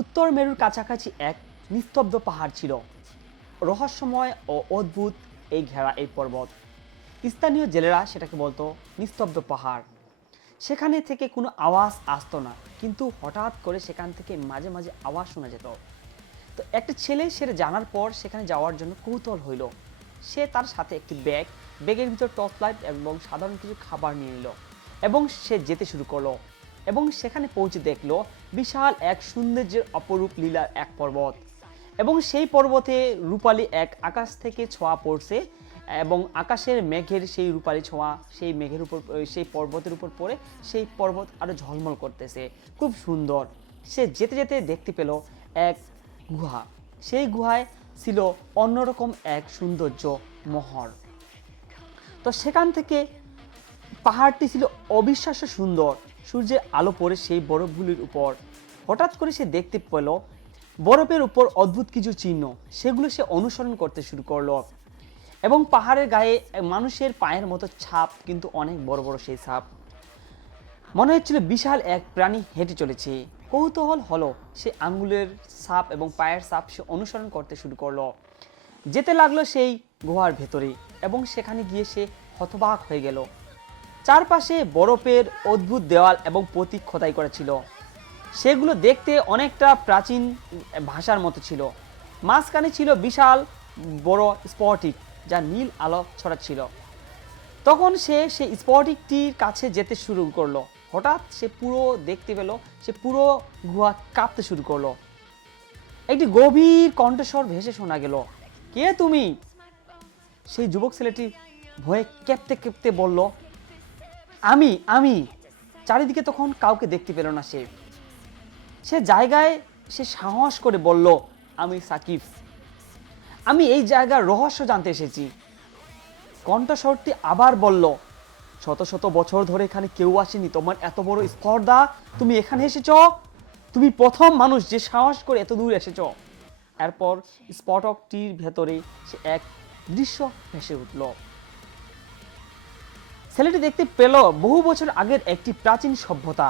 উত্তর মেরুর কাছাকাছি এক নিস্তব্ধ পাহাড় ছিল। রহস্যময় ও অদ্ভুত এই ঘেরা এই পর্বত। স্থানীয় জেলেরা সেটাকে বলতো নিস্তব্ধ পাহাড়। সেখানে থেকে কোনো আওয়াজ আসতো না, কিন্তু হঠাৎ করে সেখান থেকে মাঝে মাঝে আওয়াজ শোনা যেত। তো একটা ছেলে সেটা জানার পর সেখানে যাওয়ার জন্য কৌতূহল হইল। সে তার সাথে একটি ব্যাগের ভিতর টর্চ লাইট এবং সাধারণ কিছু খাবার নিয়ে নিল এবং সে যেতে শুরু করলো। এবং সেখানে পৌঁছে দেখলো বিশাল এক সৌন্দর্যের অপরূপ লীলার এক পর্বত, এবং সেই পর্বতে রূপালী এক আকাশ থেকে ছোঁয়া পড়ছে এবং আকাশের মেঘের সেই রূপালী ছোঁয়া সেই মেঘের উপর সেই পর্বতের উপর পড়ে সেই পর্বত আরো ঝলমল করতেছে, খুব সুন্দর। সে যেতে যেতে দেখতে পেল এক গুহা। সেই গুহায় ছিল অন্যরকম এক সৌন্দর্য মহর। তো সেখান থেকে পাহাড়টি ছিল অবিশ্বাস্য সুন্দর। সূর্যের আলো পড়ে সেই বরফগুলির উপর। হঠাৎ করে সে দেখতে পেল বরফের উপর অদ্ভুত কিছু চিহ্ন। সেগুলো সে অনুসরণ করতে শুরু করলো এবং পাহাড়ের গায়ে মানুষের পায়ের মতো ছাপ, কিন্তু অনেক বড় বড় সেই ছাপ। মনে হচ্ছিল বিশাল এক প্রাণী হেঁটে চলেছে। কৌতূহল হলো, সে আঙ্গুলের ছাপ এবং পায়ের ছাপ সে অনুসরণ করতে শুরু করলো। যেতে লাগলো সেই গুহার ভেতরে এবং সেখানে গিয়ে সে হতবাক হয়ে গেল। চারপাশে বরফের অদ্ভুত দেওয়াল এবং প্রতীক খোদাই করা ছিল। সেগুলো দেখতে অনেকটা প্রাচীন ভাষার মতো ছিল। মাঝখানে ছিল বিশাল বড় স্ফটিক, যা নীল আলো ছড়াচ্ছিল। তখন সে সেই স্ফটিকটির কাছে যেতে শুরু করলো। হঠাৎ সে পুরো দেখতে পেল, সে পুরো গুহা কাঁপতে শুরু করলো। একটি গভীর কণ্ঠস্বর ভেসে শোনা গেল, কে তুমি? সেই যুবক ছেলেটি ভয়ে কেঁপতে কেঁপতে বলল, আমি আমি চারিদিকে তখন কাউকে দেখতে পেল না। সে জায়গায় সে সাহস করে বলল, আমি সাকিব, আমি এই জায়গার রহস্য জানতে এসেছি। কণ্ঠস্বরটি আবার বলল, শত শত বছর ধরে এখানে কেউ আসেনি, তোমার এত বড় স্পর্ধা, তুমি এখানে এসেছ, তুমি প্রথম মানুষ যে সাহস করে এত দূর এসেছ। এরপর স্ফটিকটির ভেতরে সে এক দৃশ্য ভেসে উঠল। ছেলেটি দেখতে পেল বহু বছর আগের একটি প্রাচীন সভ্যতা।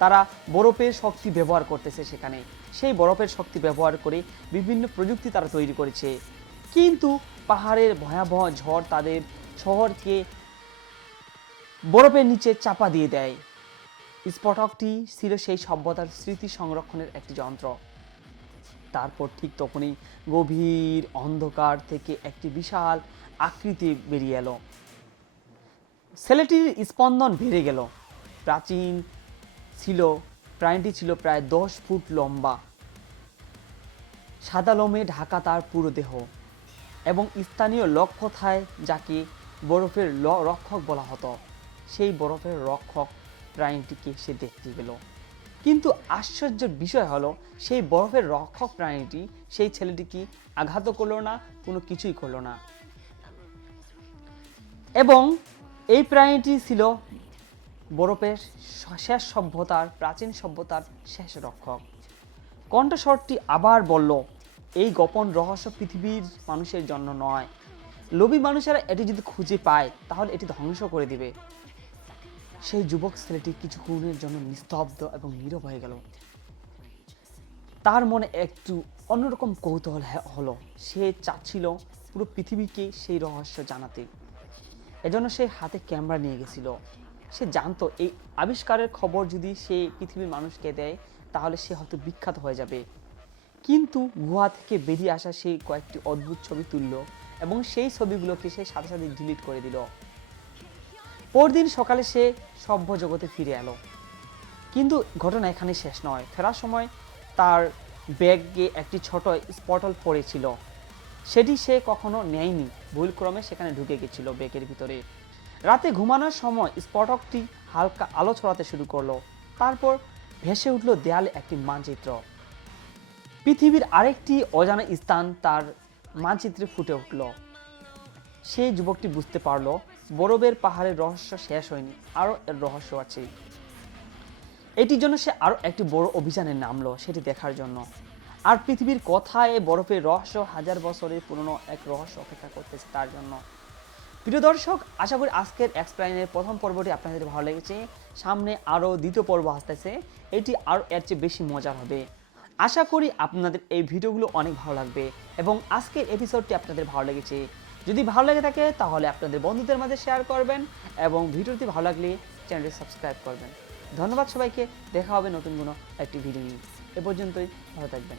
তারা বরফের শক্তি ব্যবহার করতেছে সেখানে। সেই বরফের শক্তি ব্যবহার করে বিভিন্ন প্রযুক্তি তারা তৈরি করেছে, কিন্তু পাহাড়ের ভয়াবহ ঝড় তাদের শহরকে বরফের নিচে চাপা দিয়ে দেয়। স্ফটিকটি ছিল সেই সভ্যতার স্মৃতি সংরক্ষণের একটি যন্ত্র। তারপর ঠিক তখনই গভীর অন্ধকার থেকে একটি বিশাল আকৃতি বেরিয়ে এলো। ছেলেটির স্পন্দন বেড়ে গেল। প্রাচীন ছিল প্রাণীটি ছিল প্রায় 10 ফুট লম্বা, সাদা লোমে ঢাকা তার পুরো দেহ, এবং স্থানীয় লোক কথায় যাকে বরফের রক্ষক বলা হতো, সেই বরফের রক্ষক প্রাণীটিকে সে দেখতে পেল। কিন্তু আশ্চর্যের বিষয় হলো, সেই বরফের রক্ষক প্রাণীটি সেই ছেলেটিকে আঘাত করলো না, কোনো কিছুই করলো না। এবং এই প্রাণীটি ছিল বরফের শেষ সভ্যতার, প্রাচীন সভ্যতার শেষ রক্ষক। কণ্ঠস্বরটি আবার বলল, এই গোপন রহস্য পৃথিবীর মানুষের জন্য নয়। লোভী মানুষেরা এটি যদি খুঁজে পায় তাহলে এটি ধ্বংস করে দিবে। সেই যুবক ছেলেটি কিছুক্ষণের জন্য নিস্তব্ধ এবং নীরব হয়ে গেল। তার মনে একটু অন্যরকম কৌতূহল হলো। সে চাচ্ছিল পুরো পৃথিবীকে সেই রহস্য জানাতে। এজন্য সে হাতে ক্যামেরা নিয়ে গেছিল। সে জানতো এই আবিষ্কারের খবর যদি সে পৃথিবীর মানুষকে দেয় তাহলে সে হয়তো বিখ্যাত হয়ে যাবে। কিন্তু গুহা থেকে বেরিয়ে আসা সেই কয়েকটি অদ্ভুত ছবি তুলল এবং সেই ছবিগুলোকে সে সাথে সাথে ডিলিট করে দিল। পরদিন সকালে সে সভ্য জগতে ফিরে এলো। কিন্তু ঘটনা এখানে শেষ নয়। ফেরার সময় তার ব্যাগে একটি ছোট স্পটল পড়েছিল। সেটি সে কখনো নেয়নি, ভুলক্রমে সেখানে ঢুকে গেছিল ব্যাগের ভিতরে। রাতে ঘুমানোর সময় স্ফটিকটি হালকা আলো ছড়াতে শুরু করলো। তারপর ভেসে উঠল দেয়ালে একটি মানচিত্র। পৃথিবীর আরেকটি অজানা স্থান তার মানচিত্রে ফুটে উঠল। সেই যুবকটি বুঝতে পারলো বরফের পাহাড়ের রহস্য শেষ হয়নি, আরও এর রহস্য আছে। এটির জন্য সে আরও একটি বড় অভিযানে নামলো, সেটি দেখার জন্য। আর পৃথিবীর কথায় বরফের রহস্য হাজার বছরের পুরনো এক রহস্য অপেক্ষা করতেছে তার জন্য। প্রিয় দর্শক, আশা করি আজকের এক্সপ্লেইনের প্রথম পর্বটি আপনাদের ভালো লেগেছে। সামনে আরও দ্বিতীয় পর্ব আসতেছে, এটি আরও এর চেয়ে বেশি মজার হবে। আশা করি আপনাদের এই ভিডিওগুলো অনেক ভালো লাগবে এবং আজকের এপিসোডটি আপনাদের ভালো লেগেছে। যদি ভালো লেগে থাকে তাহলে আপনাদের বন্ধুদের মাঝে শেয়ার করবেন এবং ভিডিওটি ভালো লাগলে চ্যানেলটি সাবস্ক্রাইব করবেন। ধন্যবাদ সবাইকে। দেখা হবে নতুন কোনো একটি ভিডিও নিয়ে। এ পর্যন্তই, ভালো থাকবেন।